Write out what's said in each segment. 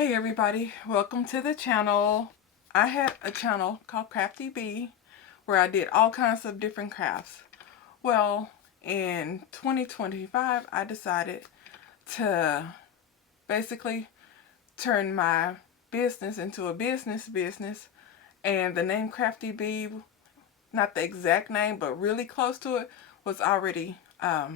Hey everybody, welcome to the channel. I had a channel called Crafty Bee where I did all kinds of different crafts. Well, in 2025 I decided to basically turn my business into a business, and the name Crafty Bee, not the exact name but really close to it, was already I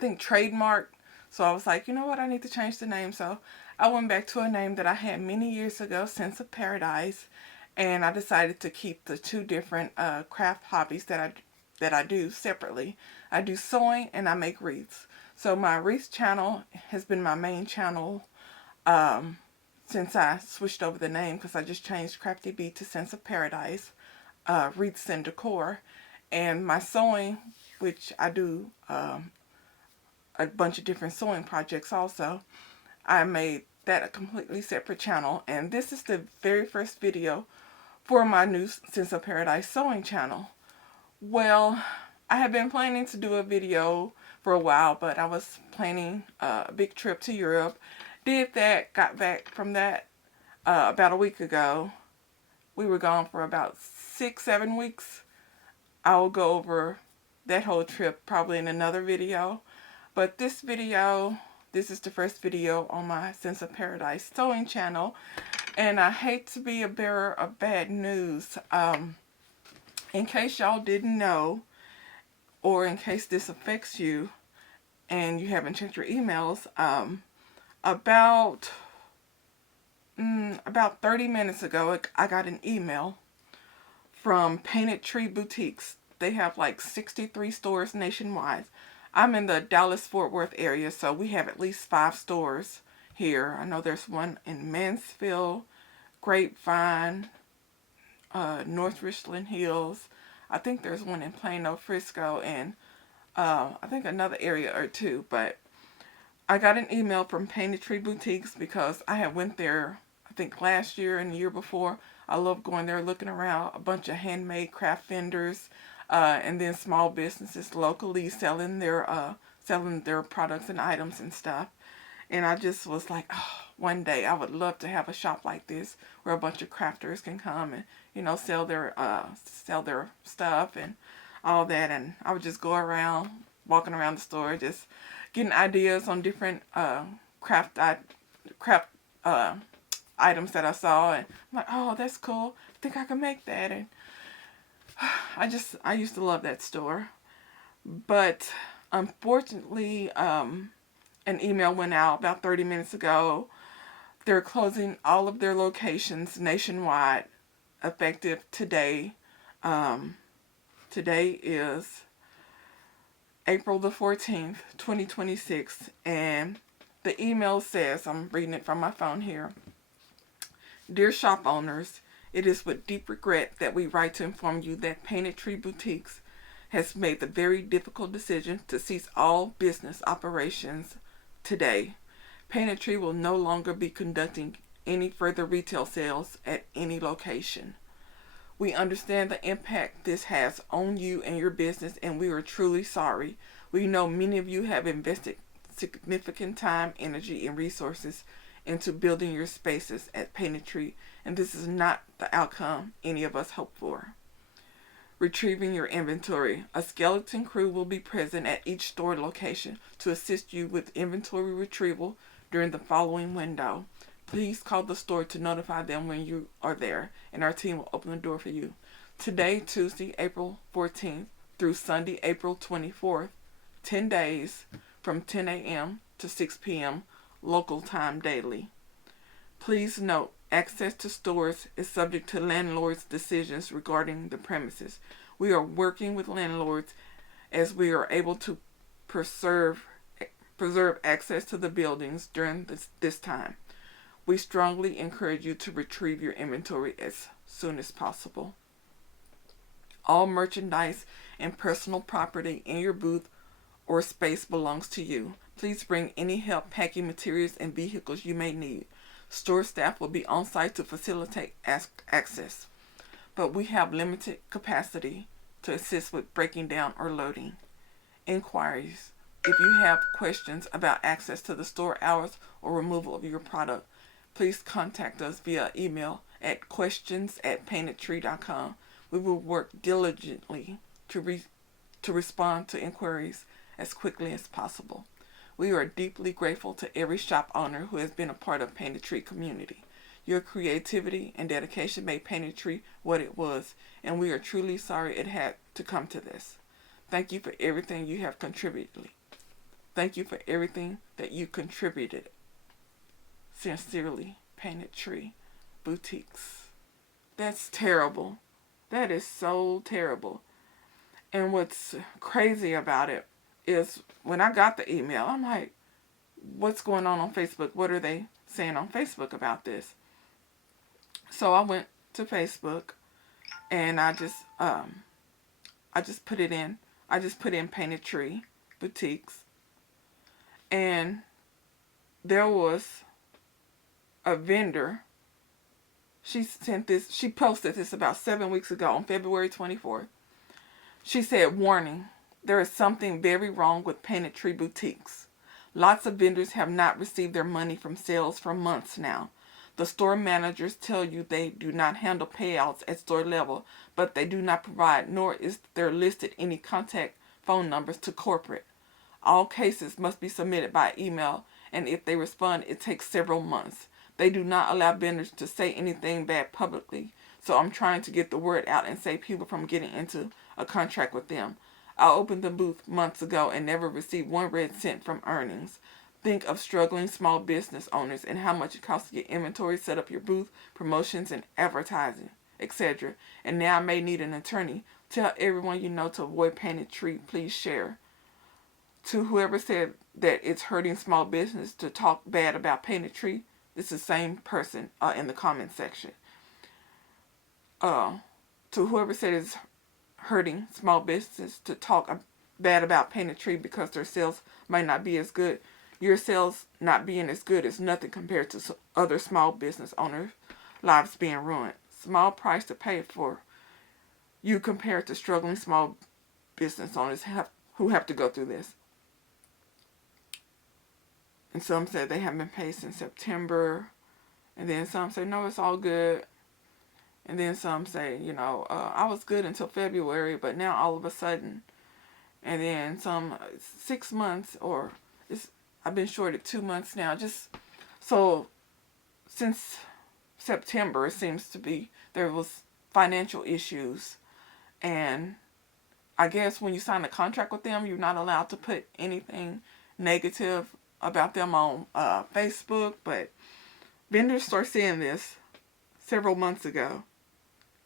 think trademarked. So I was like, you know what, I need to change the name. So I went back to a name that I had many years ago, Sense of Paradise, and I decided to keep the two different craft hobbies that I do separately. I do sewing and I make wreaths. So my wreath channel has been my main channel um, since I switched over the name, because I just changed Crafty Bee to Sense of Paradise, wreaths and decor. And my sewing, which I do a bunch of different sewing projects also, I made that a completely separate channel, and this is the very first video for my new Sense of Paradise sewing channel. Well, I have been planning to do a video for a while, but I was planning a big trip to Europe. Did that, got back from that about a week ago. We were gone for about 6-7 weeks. I will go over that whole trip probably in another video. But this is the first video on my Sense of Paradise sewing channel. And I hate to be a bearer of bad news. In case y'all didn't know, or in case this affects you and you haven't checked your emails, about 30 minutes ago, I got an email from Painted Tree Boutiques. They have like 63 stores nationwide. I'm in the Dallas-Fort Worth area, so we have at least 5 stores here. I know there's one in Mansfield, Grapevine, North Richland Hills. I think there's one in Plano, Frisco, and I think another area or two. But I got an email from Painted Tree Boutiques because I had went there, I think last year and the year before. I love going there, looking around, a bunch of handmade craft vendors, and then small businesses locally selling their products and items and stuff. And I just was like, oh, one day I would love to have a shop like this where a bunch of crafters can come and, you know, sell their stuff and all that. And I would just go around, walking around the store, just getting ideas on different craft items that I saw, and I'm like, oh, that's cool. I think I can make that. And I used to love that store. But unfortunately, an email went out about 30 minutes ago. They're closing all of their locations nationwide effective today. Today is April the 14th, 2026. And the email says, I'm reading it from my phone here. Dear shop owners, it is with deep regret that we write to inform you that Painted Tree Boutiques has made the very difficult decision to cease all business operations today. Painted Tree will no longer be conducting any further retail sales at any location. We understand the impact this has on you and your business, and we are truly sorry. We know many of you have invested significant time, energy, and resources into building your spaces at Painted Tree, and this is not the outcome any of us hoped for. Retrieving your inventory. A skeleton crew will be present at each store location to assist you with inventory retrieval during the following window. Please call the store to notify them when you are there, and our team will open the door for you. Today, Tuesday, April 14th through Sunday, April 24th, 10 days from 10 a.m. to 6 p.m. local time daily. Please note, access to stores is subject to landlords' decisions regarding the premises. We are working with landlords as we are able to preserve access to the buildings during this time. We strongly encourage you to retrieve your inventory as soon as possible. All merchandise and personal property in your booth or space belongs to you. Please bring any help packing materials and vehicles you may need. Store staff will be on site to facilitate access, but we have limited capacity to assist with breaking down or loading. Inquiries. If you have questions about access to the store hours or removal of your product, please contact us via email at questions@paintedtree.com. We will work diligently to respond to inquiries as quickly as possible. We are deeply grateful to every shop owner who has been a part of Painted Tree community. Your creativity and dedication made Painted Tree what it was, and we are truly sorry it had to come to this. Thank you for everything you have contributed. Thank you for everything that you contributed. Sincerely, Painted Tree Boutiques. That's terrible. That is so terrible. And what's crazy about it is when I got the email, I'm like, what's going on Facebook? What are they saying on Facebook about this? So I went to Facebook and I just put it in. I just put in Painted Tree Boutiques, and there was a vendor. She posted this about 7 weeks ago on February 24th. She said, warning, there is something very wrong with Painted Tree Boutiques. Lots of vendors have not received their money from sales for months now. The store managers tell you they do not handle payouts at store level, but they do not provide, nor is there listed any contact phone numbers to corporate. All cases must be submitted by email, and if they respond, it takes several months. They do not allow vendors to say anything bad publicly, so I'm trying to get the word out and save people from getting into a contract with them. I opened the booth months ago and never received one red cent from earnings. Think of struggling small business owners and how much it costs to get inventory, set up your booth, promotions, and advertising, etc. And now I may need an attorney. Tell everyone you know to avoid Painted Tree. Please share. To whoever said that it's hurting small business to talk bad about Painted Tree, this is the same person in the comment section. To whoever said it's hurting small business to talk bad about Painted Tree because their sales might not be as good, your sales not being as good is nothing compared to other small business owners' lives being ruined. Small price to pay for you compared to struggling small business owners who have to go through this. And some said they haven't been paid since September. And then some say, no, it's all good. And then some say, I was good until February, but now all of a sudden. And then some 6 months, or I've been shorted 2 months now. Just so since September, it seems to be there was financial issues. And I guess when you sign a contract with them, you're not allowed to put anything negative about them on Facebook. But vendors start seeing this several months ago,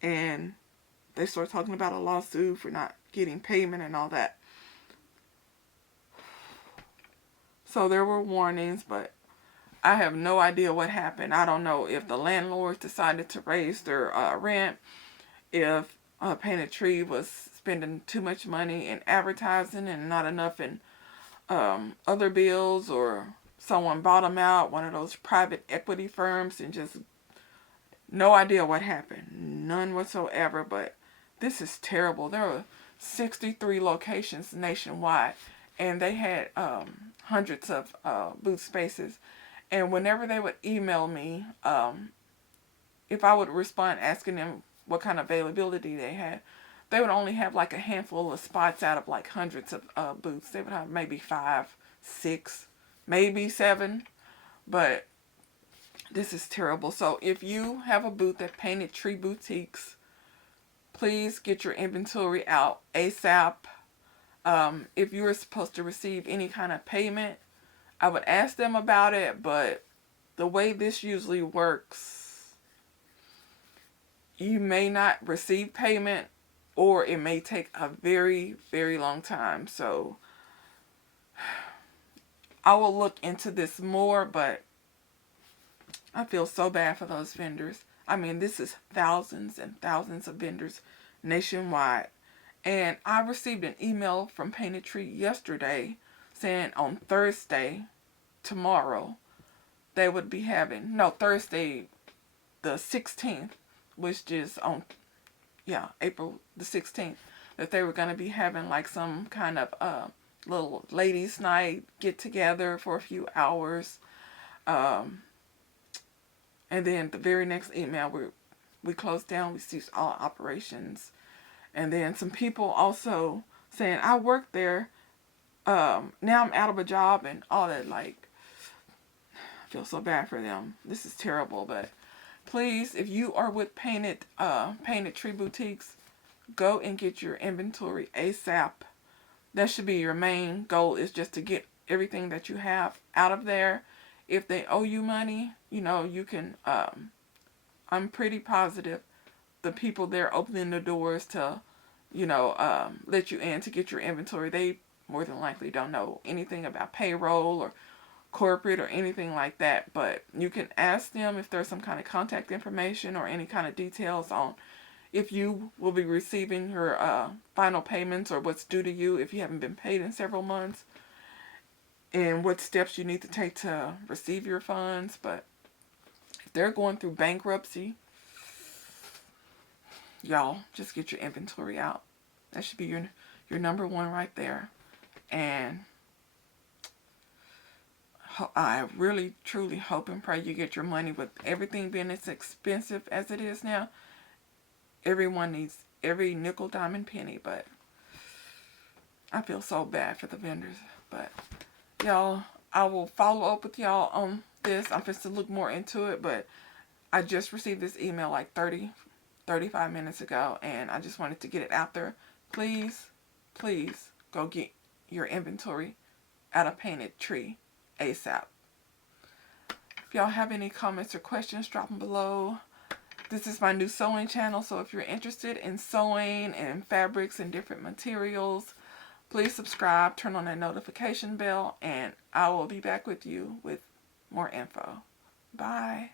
and they start talking about a lawsuit for not getting payment and all that. So there were warnings, but I have no idea what happened. I don't know if the landlords decided to raise their rent, if Painted Tree was spending too much money in advertising and not enough in other bills, or someone bought them out, one of those private equity firms, and just no idea what happened. None whatsoever, but this is terrible. There were 63 locations nationwide, and they had hundreds of booth spaces. And whenever they would email me, if I would respond asking them what kind of availability they had, they would only have like a handful of spots out of like hundreds of booths. They would have maybe 5, 6, maybe 7. But this is terrible. So if you have a booth at Painted Tree Boutiques, please get your inventory out ASAP. If you were supposed to receive any kind of payment, I would ask them about it, but the way this usually works, you may not receive payment, or it may take a very, very long time. So I will look into this more, but I feel so bad for those vendors. I mean, this is thousands and thousands of vendors nationwide. And I received an email from Painted Tree yesterday saying on Thursday, tomorrow, they would be having, Thursday the 16th, which is on, April the 16th, that they were going to be having like some kind of little ladies' night get together for a few hours. And then the very next email, we closed down, we ceased all operations. And then some people also saying, I worked there, now I'm out of a job and all that. Like, I feel so bad for them. This is terrible. But please, if you are with Painted Tree Boutiques, go and get your inventory ASAP. That should be your main goal, is just to get everything that you have out of there. If they owe you money, you can, I'm pretty positive the people there opening the doors to, let you in to get your inventory, they more than likely don't know anything about payroll or corporate or anything like that. But you can ask them if there's some kind of contact information or any kind of details on if you will be receiving your final payments or what's due to you if you haven't been paid in several months, and what steps you need to take to receive your funds. But if they're going through bankruptcy, y'all, just get your inventory out. That should be your number one right there. And I really, truly hope and pray you get your money. With everything being as expensive as it is now, everyone needs every nickel, dime, and penny. But I feel so bad for the vendors. But y'all, I will follow up with y'all on this. I'm supposed to look more into it, but I just received this email like 35 minutes ago, and I just wanted to get it out there. Please, please go get your inventory out of Painted Tree ASAP. If y'all have any comments or questions, drop them below. This is my new sewing channel, so if you're interested in sewing and fabrics and different materials, please subscribe, turn on that notification bell, and I will be back with you with more info. Bye.